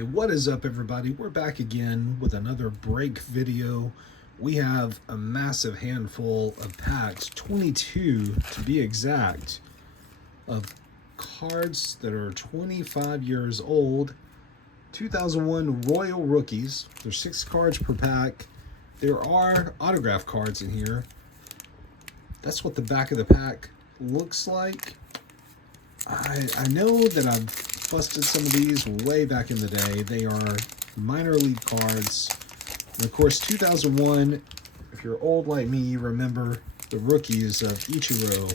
Hey, what is up, everybody? We're back again with another break video. We have a massive handful of packs, 22 to be exact, of cards that are 25 years old. 2001 Royal Rookies. There's 6 cards per pack. There are autograph cards in here. That's what the back of the pack looks like. I know that I've busted some of these way back in the day. They are minor league cards. And of course, 2001, if you're old like me, you remember the rookies of Ichiro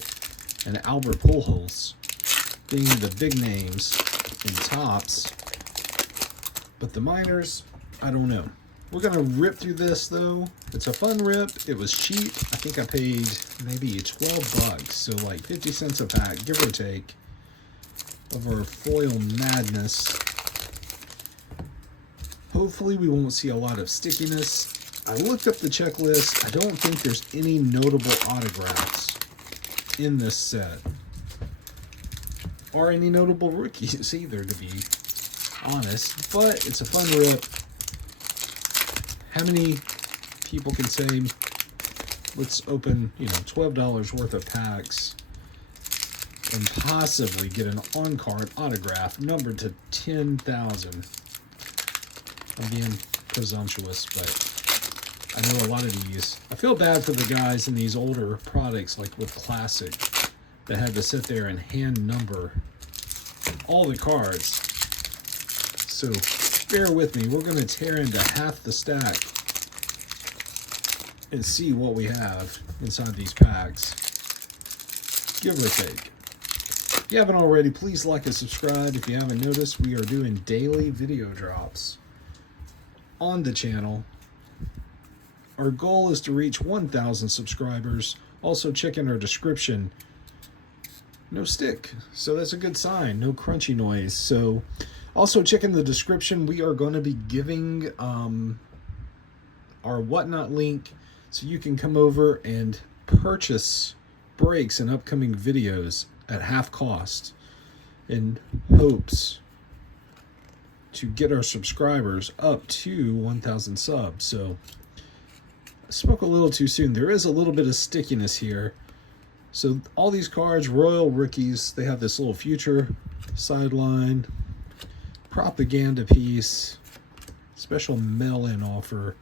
and Albert Pujols being the big names in Topps. But the minors, I don't know. We're going to rip through this, though. It's a fun rip. It was cheap. I think I paid maybe 12 bucks, so like 50 cents a pack, give or take, of our foil madness. Hopefully we won't see a lot of stickiness. I looked up the checklist. I don't think there's any notable autographs in this set, or any notable rookies either, to be honest, but it's a fun rip. How many people can say, let's open, $12 worth of packs and possibly get an on-card autograph numbered to 10,000. I'm being presumptuous, but I know a lot of these. I feel bad for the guys in these older products, like with Classic, that had to sit there and hand number all the cards. So bear with me. We're going to tear into half the stack and see what we have inside these packs, give or take. If you haven't already, please like and subscribe. If you haven't noticed, we are doing daily video drops on the channel. Our goal is to reach 1,000 subscribers. Also, check in our description. No stick, so that's a good sign. No crunchy noise. So also check in the description. We are going to be giving our Whatnot link, so you can come over and purchase breaks in upcoming videos at half cost, in hopes to get our subscribers up to 1,000 subs. So I spoke a little too soon. There is a little bit of stickiness here. So all these cards, Royal Rookies, they have this little future sideline, propaganda piece, special mail-in offer.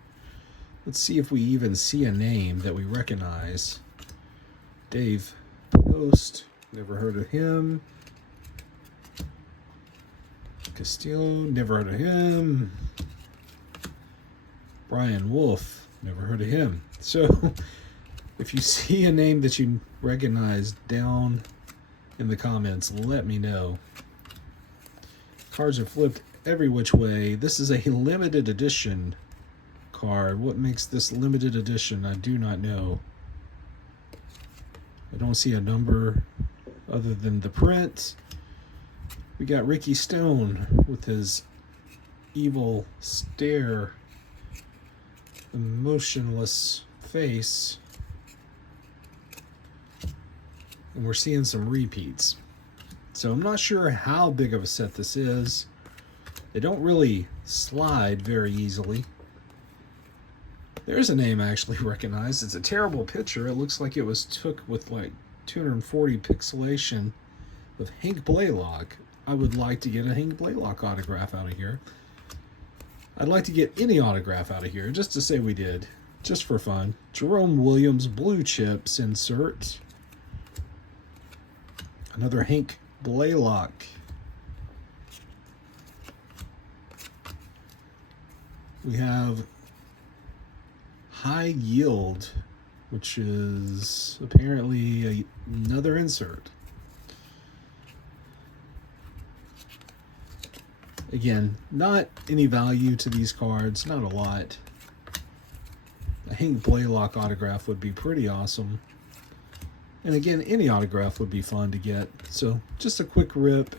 Let's see if we even see a name that we recognize. Dave Post, never heard of him. Castillo, never heard of him. Brian Wolf, never heard of him. So if you see a name that you recognize, down in the comments, let me know. Cards are flipped every which way. This is a limited edition card. What makes this limited edition, I do not know. I don't see a number other than the print. We got Ricky Stone with his evil stare, emotionless face. And we're seeing some repeats. So I'm not sure how big of a set this is. They don't really slide very easily. There's a name I actually recognize. It's a terrible picture. It looks like it was took with like 240 pixelation of Hank Blaylock. I would like to get a Hank Blaylock autograph out of here. I'd like to get any autograph out of here, just to say we did, just for fun. Jerome Williams Blue Chips insert. Another Hank Blaylock. We have High Yield, which is apparently another insert. Again, not any value to these cards, not a lot. A Hank Blaylock autograph would be pretty awesome. And again, any autograph would be fun to get. So just a quick rip.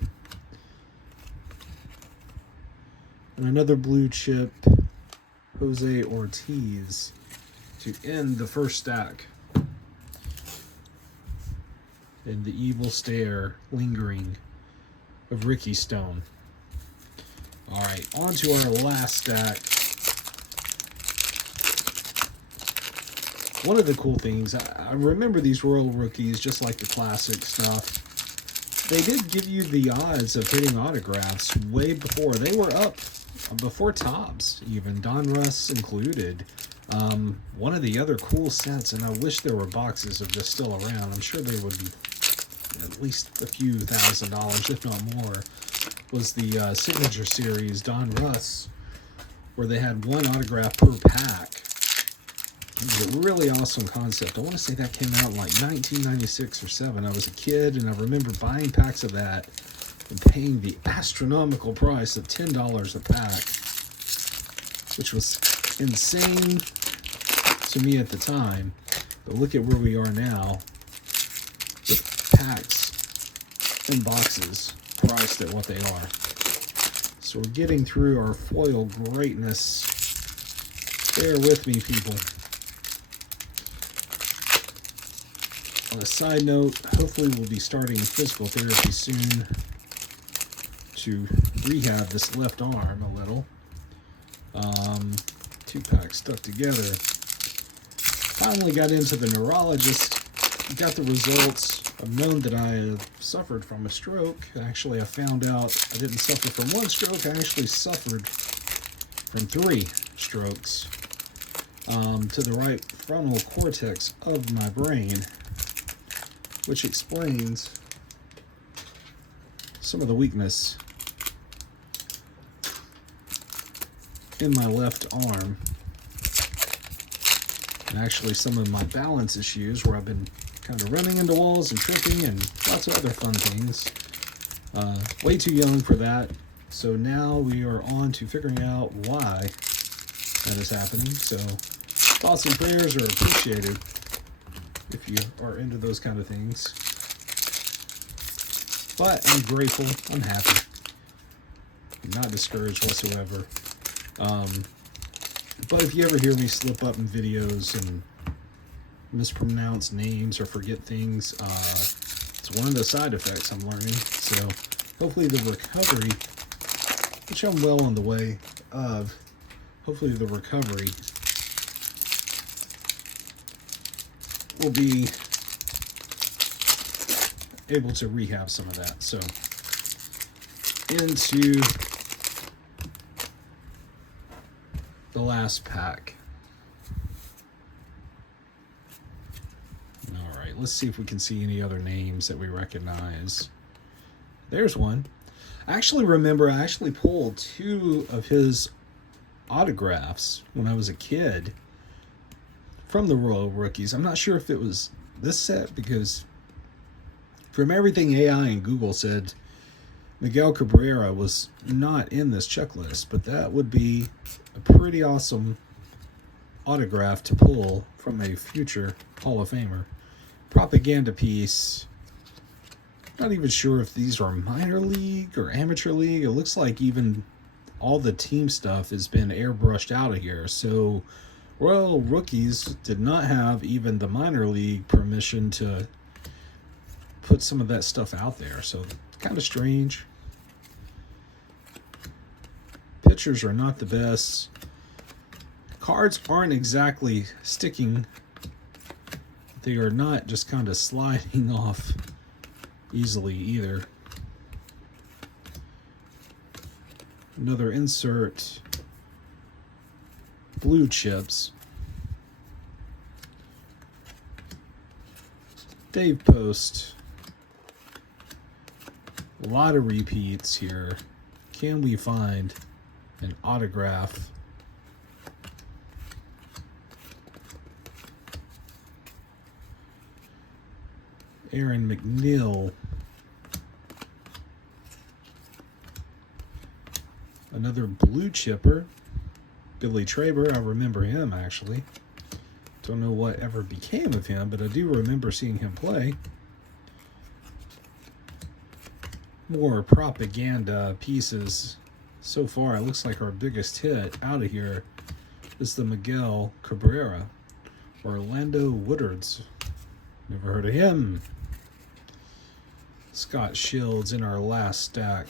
And another blue chip, Jose Ortiz, to end the first stack. And the evil stare lingering of Ricky Stone. All right, on to our last stack. One of the cool things, I remember these Royal Rookies, just like the classic stuff. They did give you the odds of hitting autographs way before. They were up before Topps, even Donruss included. One of the other cool sets, and I wish there were boxes of this still around. I'm sure they would be at least a few $1,000s, if not more, was the Signature Series Donruss, where they had one autograph per pack. It was a really awesome concept. I want to say that came out in like 1996 or 7. I was a kid, and I remember buying packs of that and paying the astronomical price of $10 a pack, which was insane to me at the time. But look at where we are now with packs and boxes priced at what they are. So we're getting through our foil greatness. Bear with me, people. On a side note, hopefully we'll be starting physical therapy soon to rehab this left arm a little. 2 packs stuck together. Finally got into the neurologist, got the results. I've known that I suffered from a stroke. Actually, I found out I didn't suffer from 1 stroke. I actually suffered from 3 strokes to the right frontal cortex of my brain, which explains some of the weakness in my left arm, and actually some of my balance issues where I've been kind of running into walls and tripping and lots of other fun things. Way too young for that, so now we are on to figuring out why that is happening. So thoughts and prayers are appreciated if you are into those kind of things. But I'm grateful, I'm happy, not discouraged whatsoever. But if you ever hear me slip up in videos and mispronounce names or forget things, it's one of the side effects I'm learning. So hopefully the recovery, which I'm well on the way of, hopefully the recovery will be able to rehab some of that. So into the last pack. All right, let's see if we can see any other names that we recognize. There's one. I actually remember I actually pulled 2 of his autographs when I was a kid from the Royal Rookies. I'm not sure if it was this set, because from everything AI and Google said, Miguel Cabrera was not in this checklist, but that would be a pretty awesome autograph to pull from a future Hall of Famer. Propaganda piece. Not even sure if these are minor league or amateur league. It looks like even all the team stuff has been airbrushed out of here. So Royal Rookies did not have even the minor league permission to put some of that stuff out there. So kind of strange. Pictures are not the best. Cards aren't exactly sticking. They are not just kind of sliding off easily either. Another insert. Blue chips. Dave Post. A lot of repeats here. Can we find an autograph? Aaron McNeil. Another blue chipper. Billy Traber, I remember him actually. Don't know what ever became of him, but I do remember seeing him play. More propaganda pieces. So far, it looks like our biggest hit out of here is the Miguel Cabrera. Orlando Woodards. Never heard of him. Scott Shields in our last stack.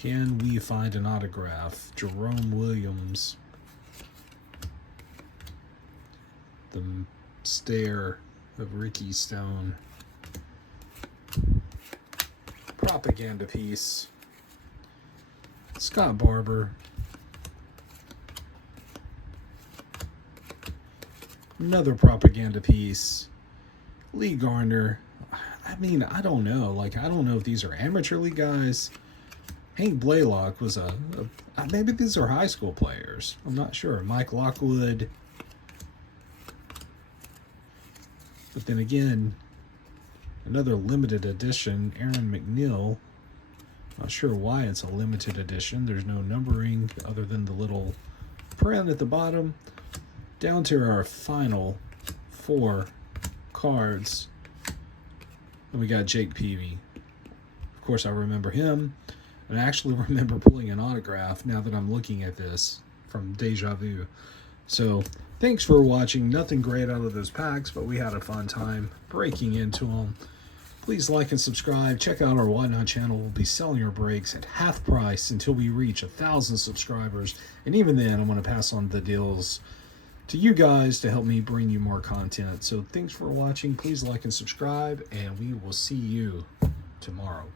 Can we find an autograph? Jerome Williams. The stare of Ricky Stone. Propaganda piece. Scott Barber. Another propaganda piece. Lee Gardner. I mean, I don't know. Like, I don't know if these are amateur league guys. Hank Blaylock was maybe these are high school players. I'm not sure. Mike Lockwood. But then again, another limited edition, Aaron McNeil. Not sure why it's a limited edition. There's no numbering other than the little print at the bottom. Down to our final 4 cards. And we got Jake Peavy. Of course, I remember him. And I actually remember pulling an autograph now that I'm looking at this from Deja Vu. So, thanks for watching. Nothing great out of those packs, but we had a fun time breaking into them. Please like and subscribe. Check out our Whatnot channel. We'll be selling our breaks at half price until we reach 1,000 subscribers. And even then, I'm going to pass on the deals to you guys to help me bring you more content. So thanks for watching. Please like and subscribe, and we will see you tomorrow.